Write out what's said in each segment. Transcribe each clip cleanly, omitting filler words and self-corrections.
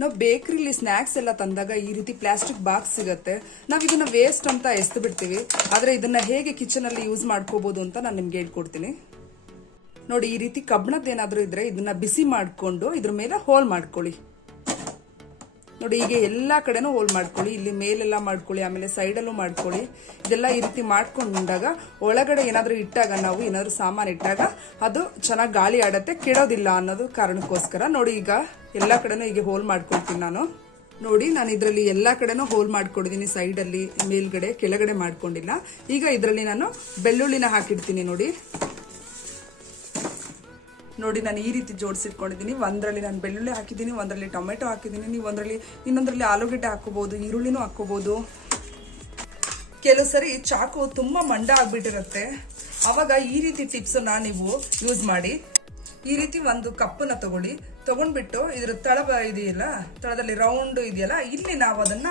ನಾವು ಬೇಕರಿಲಿ ಸ್ನಾಕ್ಸ್ ಎಲ್ಲ ತಂದಾಗ ಈ ರೀತಿ ಪ್ಲಾಸ್ಟಿಕ್ ಬಾಕ್ಸ್ ಸಿಗುತ್ತೆ. ನಾವು ಇದನ್ನ ವೇಸ್ಟ್ ಅಂತ ಎಸ್ದು ಬಿಡ್ತೀವಿ. ಆದ್ರೆ ಇದನ್ನ ಹೇಗೆ ಕಿಚನ್ ಅಲ್ಲಿ ಯೂಸ್ ಮಾಡ್ಕೋಬಹುದು ಅಂತ ನಾನು ನಿಮ್ಗೆ ಹೇಳ್ಕೊಡ್ತೀನಿ. ನೋಡಿ, ಈ ರೀತಿ ಕಬ್ಬಣದ ಏನಾದ್ರೂ ಇದ್ರೆ ಇದನ್ನ ಬಿಸಿ ಮಾಡ್ಕೊಂಡು ಇದ್ರ ಮೇಲೆ ಹೋಲ್ ಮಾಡ್ಕೊಳ್ಳಿ. ನೋಡಿ, ಹೀಗೆ ಎಲ್ಲಾ ಕಡೆನೂ ಹೋಲ್ ಮಾಡ್ಕೊಳ್ಳಿ. ಇಲ್ಲಿ ಮೇಲೆಲ್ಲ ಮಾಡ್ಕೊಳ್ಳಿ, ಆಮೇಲೆ ಸೈಡಲ್ಲೂ ಮಾಡ್ಕೊಳ್ಳಿ. ಇದೆಲ್ಲ ಈ ರೀತಿ ಮಾಡ್ಕೊಂಡಾಗ ಒಳಗಡೆ ಏನಾದ್ರೂ ಇಟ್ಟಾಗ, ನಾವು ಏನಾದ್ರೂ ಸಾಮಾನು ಇಟ್ಟಾಗ ಅದು ಚೆನ್ನಾಗಿ ಗಾಳಿ ಆಡತ್ತೆ, ಕೆಡೋದಿಲ್ಲ ಅನ್ನೋದು ಕಾರಣಕ್ಕೋಸ್ಕರ. ನೋಡಿ, ಈಗ ಎಲ್ಲಾ ಕಡೆನೂ ಹೀಗೆ ಹೋಲ್ ಮಾಡ್ಕೊಳ್ತೀನಿ ನಾನು. ನೋಡಿ, ನಾನು ಇದರಲ್ಲಿ ಎಲ್ಲಾ ಕಡೆನೂ ಹೋಲ್ ಮಾಡ್ಕೊಂಡಿದ್ದೀನಿ. ಸೈಡಲ್ಲಿ, ಮೇಲ್ಗಡೆ, ಕೆಳಗಡೆ ಮಾಡ್ಕೊಂಡಿಲ್ಲ. ಈಗ ಇದರಲ್ಲಿ ನಾನು ಬೆಳ್ಳುಳ್ಳಿನ ಹಾಕಿಡ್ತೀನಿ. ನೋಡಿ, ನಾನು ಈ ರೀತಿ ಜೋಡಿಸಿಟ್ಕೊಂಡಿದ್ದೀನಿ. ಒಂದರಲ್ಲಿ ನಾನು ಬೆಳ್ಳುಳ್ಳಿ ಹಾಕಿದ್ದೀನಿ, ಒಂದರಲ್ಲಿ ಟೊಮೆಟೊ ಹಾಕಿದ್ದೀನಿ. ನೀವು ಇನ್ನೊಂದರಲ್ಲಿ ಆಲೂಗಡ್ಡೆ ಹಾಕೋಬಹುದು, ಈರುಳ್ಳಿನೂ ಹಾಕೋಬಹುದು. ಕೆಲವು ಸರಿ ಚಾಕು ತುಂಬಾ ಮಂಡ ಆಗ್ಬಿಟ್ಟಿರುತ್ತೆ. ಅವಾಗ ಈ ರೀತಿ ಟಿಪ್ಸ್ ನೀವು ಯೂಸ್ ಮಾಡಿ. ಈ ರೀತಿ ಒಂದು ಕಪ್ಪನ್ನ ತಗೊಂಡ್ಬಿಟ್ಟು ಇದ್ರ ಇದೆಯಲ್ಲ, ತಳದಲ್ಲಿ ರೌಂಡ್ ಇದೆಯಲ್ಲ, ಇಲ್ಲಿ ನಾವು ಅದನ್ನ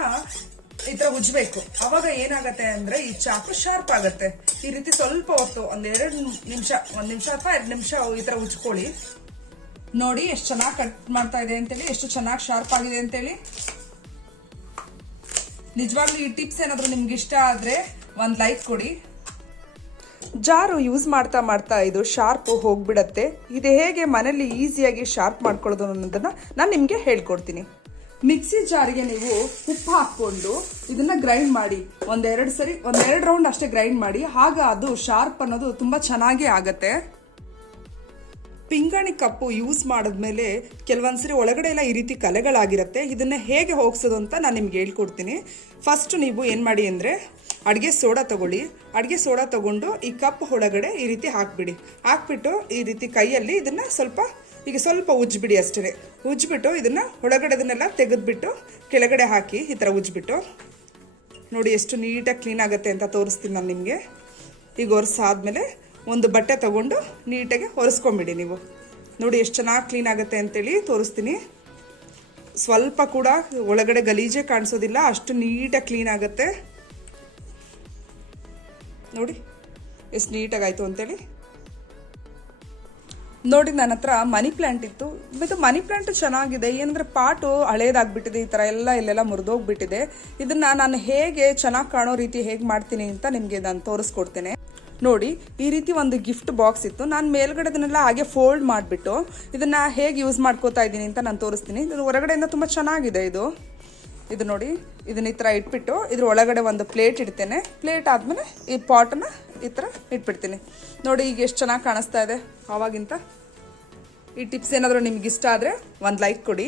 ಈ ತರ ಉಜ್ಬೇಕು. ಅವಾಗ ಏನಾಗತ್ತೆ ಅಂದ್ರೆ ಈ ಚಾಕು ಶಾರ್ಪ್ ಆಗತ್ತೆ. ಈ ರೀತಿ ಸ್ವಲ್ಪ ಹೊತ್ತು ಒಂದ್ ನಿಮಿಷ ಅಥವಾ 2 ನಿಮಿಷ ಈ ತರ ಉಜ್ಕೊಳ್ಳಿ. ನೋಡಿ ಎಷ್ಟು ಚೆನ್ನಾಗಿ ಕಟ್ ಮಾಡ್ತಾ ಇದೆ ಅಂತೇಳಿ, ಎಷ್ಟು ಚೆನ್ನಾಗಿ ಶಾರ್ಪ್ ಆಗಿದೆ ಅಂತೇಳಿ. ನಿಜವಾಗ್ಲೂ ಈ ಟಿಪ್ಸ್ ಏನಾದ್ರು ನಿಮ್ಗೆ ಇಷ್ಟ ಆದ್ರೆ ಒಂದ್ ಲೈಕ್ ಕೊಡಿ. ಜಾರು ಯೂಸ್ ಮಾಡ್ತಾ ಇದು ಶಾರ್ಪ್ ಹೋಗ್ಬಿಡತ್ತೆ. ಇದು ಹೇಗೆ ಮನೇಲಿ ಈಸಿಯಾಗಿ ಶಾರ್ಪ್ ಮಾಡ್ಕೊಳ್ಳೋದು ಅನ್ನೋದನ್ನ ನಾನು ನಿಮ್ಗೆ ಹೇಳ್ಕೊಡ್ತೀನಿ. ಮಿಕ್ಸಿ ಜಾರಿಗೆ ನೀವು ಉಪ್ಪು ಹಾಕೊಂಡು ಇದನ್ನ ಗ್ರೈಂಡ್ ಮಾಡಿ. ಒಂದೆರಡು ರೌಂಡ್ ಅಷ್ಟೇ ಗ್ರೈಂಡ್ ಮಾಡಿ. ಆಗ ಅದು ಶಾರ್ಪ್ ಅನ್ನೋದು ತುಂಬಾ ಚೆನ್ನಾಗಿ ಆಗತ್ತೆ. ಪಿಂಗಾಣಿ ಕಪ್ಪು ಯೂಸ್ ಮಾಡಿದ್ಮೇಲೆ ಕೆಲವೊಂದ್ಸರಿ ಒಳಗಡೆ ಎಲ್ಲ ಈ ರೀತಿ ಕಲೆಗಳಾಗಿರುತ್ತೆ. ಇದನ್ನ ಹೇಗೆ ಹೋಗ್ಸೋದು ಅಂತ ನಾನು ನಿಮ್ಗೆ ಹೇಳ್ಕೊಡ್ತೀನಿ. ಫಸ್ಟ್ ನೀವು ಏನ್ ಮಾಡಿ ಅಂದ್ರೆ ಅಡಿಗೆ ಸೋಡಾ ತಗೊಳ್ಳಿ. ಅಡಿಗೆ ಸೋಡಾ ತಗೊಂಡು ಈ ಕಪ್ ಒಳಗಡೆ ಈ ರೀತಿ ಹಾಕ್ಬಿಟ್ಟು ಈ ರೀತಿ ಕೈಯಲ್ಲಿ ಇದನ್ನ ಸ್ವಲ್ಪ ಉಜ್ಬಿಡಿ ಅಷ್ಟೇ. ಉಜ್ಬಿಟ್ಟು ಇದನ್ನ ಒಳಗಡೆದನ್ನೆಲ್ಲ ತೆಗೆದ್ಬಿಟ್ಟು ಕೆಳಗಡೆ ಹಾಕಿ ಈ ತರ ಉಜ್ಬಿಟ್ಟು. ನೋಡಿ ಎಷ್ಟು ನೀಟಾಗಿ ಕ್ಲೀನ್ ಆಗುತ್ತೆ ಅಂತ ತೋರಿಸ್ತೀನಿ ನಾನು ನಿಮಗೆ. ಈಗ ಒರೆಸಾದ್ಮೇಲೆ ಒಂದು ಬಟ್ಟೆ ತಗೊಂಡು ನೀಟಾಗಿ ಒರೆಸ್ಕೊಂಬಿಡಿ ನೀವು. ನೋಡಿ ಎಷ್ಟು ಚೆನ್ನಾಗಿ ಕ್ಲೀನ್ ಆಗುತ್ತೆ ಅಂತೇಳಿ ತೋರಿಸ್ತೀನಿ. ಸ್ವಲ್ಪ ಕೂಡ ಒಳಗಡೆ ಗಲೀಜೆ ಕಾಣಿಸೋದಿಲ್ಲ, ಅಷ್ಟು ನೀಟಾಗಿ ಕ್ಲೀನ್ ಆಗುತ್ತೆ. ನೋಡಿ ಎಷ್ಟು ನೀಟಾಗಿ ಆಯ್ತು ಅಂತೇಳಿ. ನೋಡಿ, ನನ್ನ ಹತ್ರ ಮನಿ ಪ್ಲಾಂಟ್ ಇತ್ತು. ಇದು ಮನಿ ಪ್ಲಾಂಟ್ ಚೆನ್ನಾಗಿದೆ. ಏನಂದ್ರೆ ಪಾಟು ಹಳೇದಾಗ್ಬಿಟ್ಟಿದೆ, ಈ ತರ ಇಲ್ಲೆಲ್ಲ ಮುರಿದೋಗ್ಬಿಟ್ಟಿದೆ. ಇದನ್ನ ನಾನು ಹೇಗೆ ಚೆನ್ನಾಗಿ ಕಾಣೋ ರೀತಿ ಹೇಗೆ ಮಾಡ್ತೀನಿ ಅಂತ ನಿಮ್ಗೆ ನಾನು ತೋರಿಸ್ಕೊಡ್ತೇನೆ. ನೋಡಿ, ಈ ರೀತಿ ಒಂದು ಗಿಫ್ಟ್ ಬಾಕ್ಸ್ ಇತ್ತು. ನಾನು ಮೇಲ್ಗಡೆದನ್ನೆಲ್ಲ ಹಾಗೆ ಫೋಲ್ಡ್ ಮಾಡಿಬಿಟ್ಟು ಇದನ್ನ ಹೇಗೆ ಯೂಸ್ ಮಾಡ್ಕೋತಾ ಇದ್ದೀನಿ ಅಂತ ನಾನು ತೋರಿಸ್ತೀನಿ. ಇದು ಹೊರಗಡೆಯಿಂದ ತುಂಬಾ ಚೆನ್ನಾಗಿದೆ. ಇದು ನೋಡಿ, ಇದನ್ನ ಈ ತರ ಇಟ್ಬಿಟ್ಟು ಇದ್ರ ಒಳಗಡೆ ಒಂದು ಪ್ಲೇಟ್ ಇಡ್ತೇನೆ. ಪ್ಲೇಟ್ ಆದ್ಮೇಲೆ ಈ ಪಾಟನ್ನ ಈ ತರ ಇಟ್ಬಿಡ್ತೀನಿ. ನೋಡಿ, ಈಗ ಎಷ್ಟು ಚೆನ್ನಾಗಿ ಕಾಣಿಸ್ತಾ ಇದೆ ಆವಾಗಿಂತ. ಈ ಟಿಪ್ಸ್ ಏನಾದರೂ ನಿಮ್ಗೆ ಇಷ್ಟ ಆದರೆ ಒಂದು ಲೈಕ್ ಕೊಡಿ.